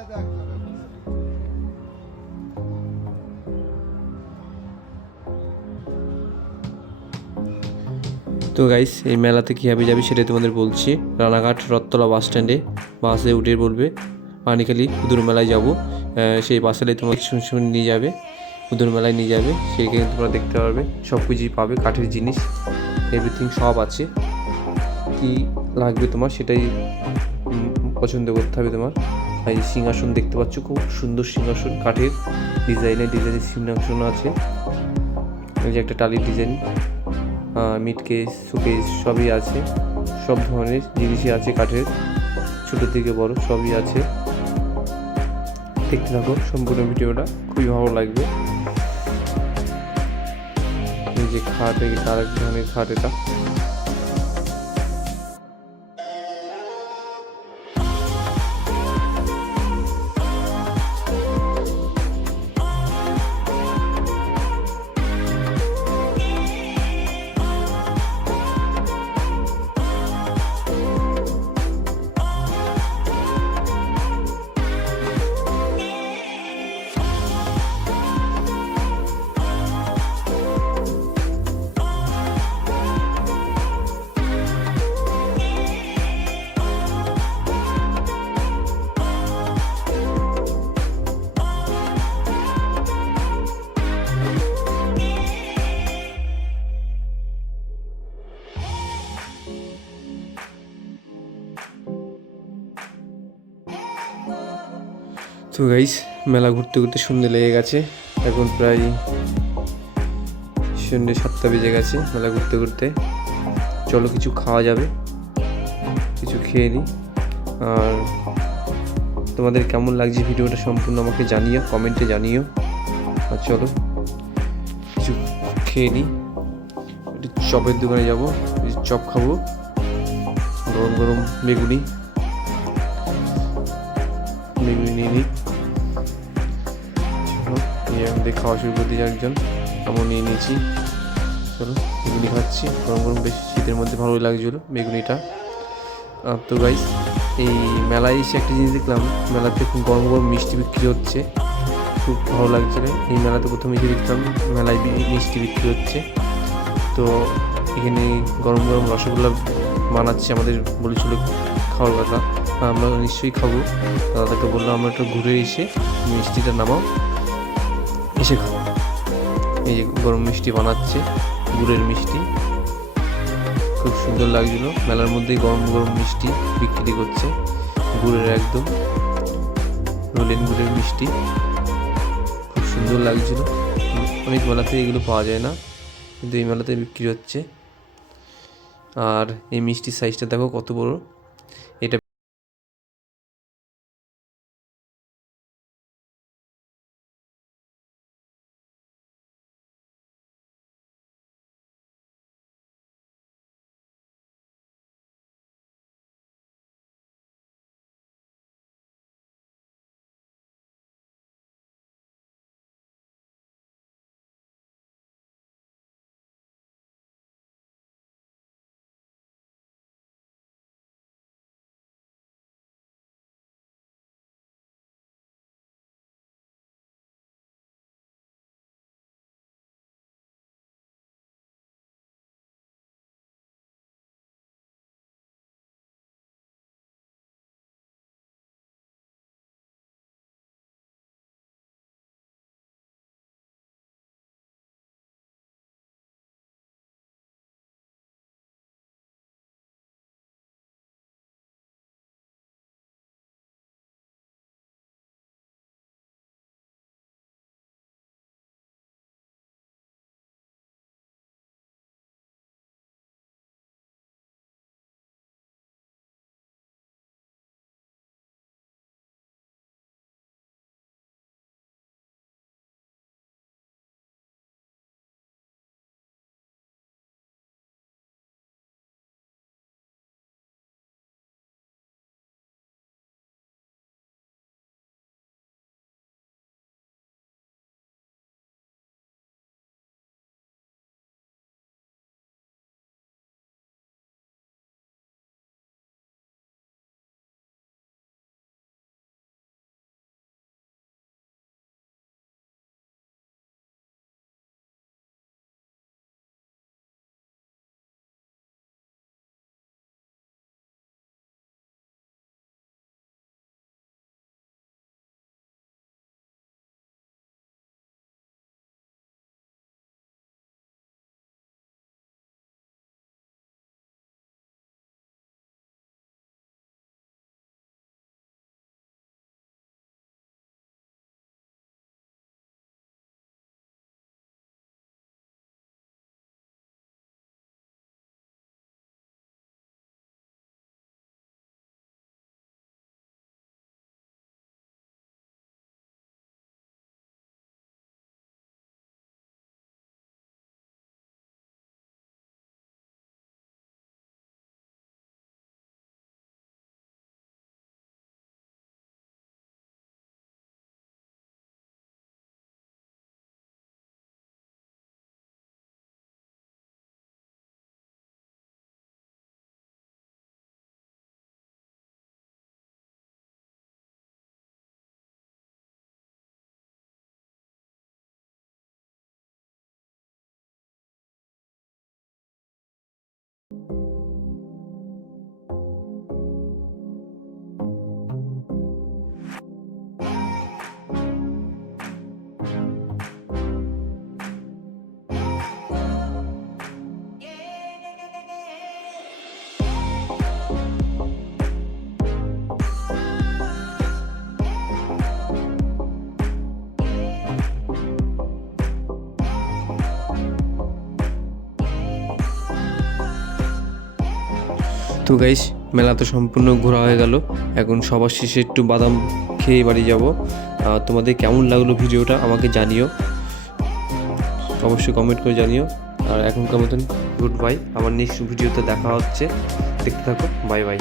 তো গাইস, এই মেলাতে কীভাবে যাবি সেটাই তোমাদের বলছি। রানাঘাট রথতলা বাস স্ট্যান্ডে বাসে উঠে বলবে পানিখালি কুদুর মেলায় যাবো। সেই বাসে তোমার শুনে নিয়ে যাবে, কুদুর মেলায় নিয়ে যাবে। সেইখানে তোমরা দেখতে পারবে সব কিছুই পাবে, কাঠের জিনিস এভরিথিং সব আছে। কি লাগবে তোমার সেটাই পছন্দ করতে হবে তোমার। এই সিংহাসন দেখতে পাচ্ছ, খুব সুন্দর সিংহাসন, কাঠের ডিজাইনের সিংহাসন আছে। এই যে একটা টালির ডিজাইন, মিড কেস, শোকেস সবই আছে। সব ধরনের জিনিসই আছে কাঠের, ছোটো থেকে বড় সবই আছে। দেখতে থাকো সম্পূর্ণ ভিডিওটা, খুবই ভালো লাগবে। এই যে খাট, এটা আরেক ধরনের খাট। এটা তো গাইস, মেলা ঘুরতে ঘুরতে সন্ধ্যে লেগে গেছে। এখন প্রায় সন্ধ্যে 7টা বেজে গেছে। মেলা ঘুরতে ঘুরতে চলো কিছু খাওয়া যাবে, কিছু খেয়ে নিই। আর তোমাদের কেমন লাগছে ভিডিওটা সম্পূর্ণ আমাকে জানিও, কমেন্টে জানিও। আর চলো কিছু খেয়ে নিই। একটু চপের দোকানে যাবো, চপ খাবো, গরম গরম বেগুনি নিয়ে নিই। আমাদের খাওয়া শুরু করে দিয়েছি, একজন আমও নিয়ে নিয়েছি। চলো বেগুনি খাচ্ছি গরম গরম, বেশ শীতের মধ্যে ভালোই লাগছিলো বেগুনিটা। তো গাইস, এই মেলায় এসে একটা জিনিস দেখলাম, মেলাতে খুব গরম গরম মিষ্টি বিক্রি হচ্ছে, খুব ভালো লাগছিল। এই মেলাতে প্রথমে এসে দেখলাম মেলায় মিষ্টি বিক্রি হচ্ছে। তো এখানে গরম গরম রসগোল্লা বানাচ্ছে, আমাদের বলেছিল খাওয়ার কথা। আমরা নিশ্চয়ই খাবো। দাদাকে বললাম আমরা একটু ঘুরে এসে মিষ্টিটা নামাও, এসে খাও। এই যে গরম মিষ্টি বানাচ্ছে, গুড়ের মিষ্টি, খুব সুন্দর লাগছিল। মেলার মধ্যেই গরম গরম মিষ্টি বিক্রি করছে, গুড়ের একদম নলেন গুড়ের মিষ্টি, খুব সুন্দর লাগছিল। অনেক মেলাতে এগুলো পাওয়া যায় না, কিন্তু এই মেলাতে বিক্রি হচ্ছে। আর এই মিষ্টির সাইজটা দেখো কত বড়। এটা তো গাইস, মেলা তো সম্পূর্ণ ঘোরা হয়ে গেল। এখন সবার শেষে একটু বাদাম খেয়ে বাড়ি যাব। তোমাদের কেমন লাগলো ভিডিওটা আমাকে জানিও, অবশ্যই কমেন্ট করে জানিও। আর এখনকার মতন গুড বাই, আবার নেক্সট ভিডিওতে দেখা হচ্ছে, দেখতে থাকো, বাই বাই।